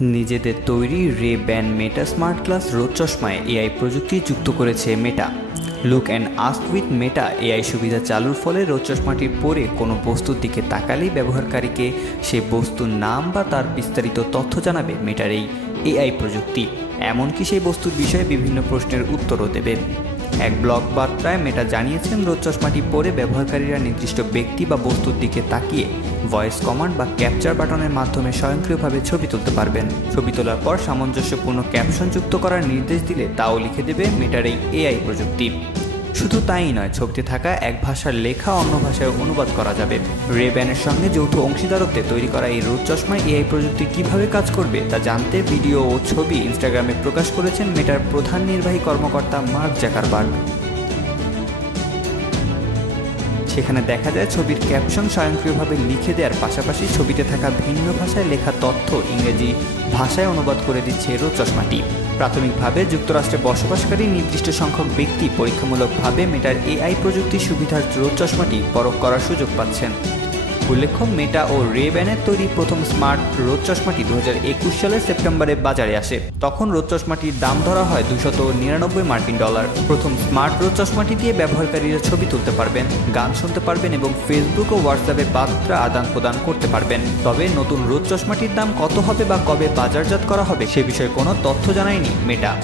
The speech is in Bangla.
নিজেদের তৈরি রে-ব্যান মেটা স্মার্ট গ্লাস রোদ চশমায় এআই প্রযুক্তি যুক্ত করেছে Meta. Look and ask with Meta AI সুবিধা চালুর ফলে রোদ চশমাটির পরে কোনো বস্তুর দিকে তাকালেই ব্যবহারকারীকে সে বস্তুর নাম বা তার বিস্তারিত তথ্য জানাবে মেটার এই এআই প্রযুক্তি। এমনকি সেই বস্তুর বিষয়ে বিভিন্ন প্রশ্নের উত্তরও দেবে। এক ব্লগ বার্তায় মেটা জানিয়েছেন, রোদ চশমাটি পরে ব্যবহারকারীরা নির্দিষ্ট ব্যক্তি বা বস্তুর দিকে তাকিয়ে ভয়েস কমান্ড বা ক্যাপচার বাটনের মাধ্যমে স্বয়ংক্রিয়ভাবে ছবি তুলতে পারবেন। ছবি তোলার পর সামঞ্জস্যপূর্ণ ক্যাপশন যুক্ত করার নির্দেশ দিলে তাও লিখে দেবে মেটার এই এআই প্রযুক্তি। শুধু তাই নয়, ছবিতে থাকা এক ভাষার লেখা অন্য ভাষায় অনুবাদ করা যাবে। রে-ব্যানের সঙ্গে যৌথ অংশীদারত্বে তৈরি করা এই রোদ চশমায় এআই প্রযুক্তি কীভাবে কাজ করবে তা জানতে ভিডিও ও ছবি ইনস্টাগ্রামে প্রকাশ করেছেন মেটার প্রধান নির্বাহী কর্মকর্তা মার্ক জাকারবার্গ। সেখানে দেখা যায় ছবির ক্যাপশন স্বয়ংক্রিয়ভাবে লিখে দেওয়ার পাশাপাশি ছবিতে থাকা ভিন্ন ভাষায় লেখা তথ্য ইংরেজি ভাষায় অনুবাদ করে দিচ্ছে রোদ চশমাটি। প্রাথমিকভাবে যুক্তরাষ্ট্রে বসবাসকারী নির্দিষ্ট সংখ্যক ব্যক্তি পরীক্ষামূলকভাবে মেটার এআই প্রযুক্তির সুবিধার রোদ চশমাটি পরখ করার সুযোগ পাচ্ছেন। উল্লেখ্য, মেটা ও রে-ব্যানের তৈরি প্রথম স্মার্ট রোদ চশমাটি 2021 সালের সেপ্টেম্বরে বাজারে আসে। তখন রোদ চশমাটির দাম ধরা হয় $299। প্রথম স্মার্ট রোদ চশমাটি দিয়ে ব্যবহারকারীরা ছবি তুলতে পারবেন, গান শুনতে পারবেন এবং ফেসবুক ও হোয়াটসঅ্যাপে বার্তা আদান প্রদান করতে পারবেন। তবে নতুন রোদ চশমাটির দাম কত হবে বা কবে বাজারজাত করা হবে সে বিষয়ে কোনো তথ্য জানায়নি মেটা।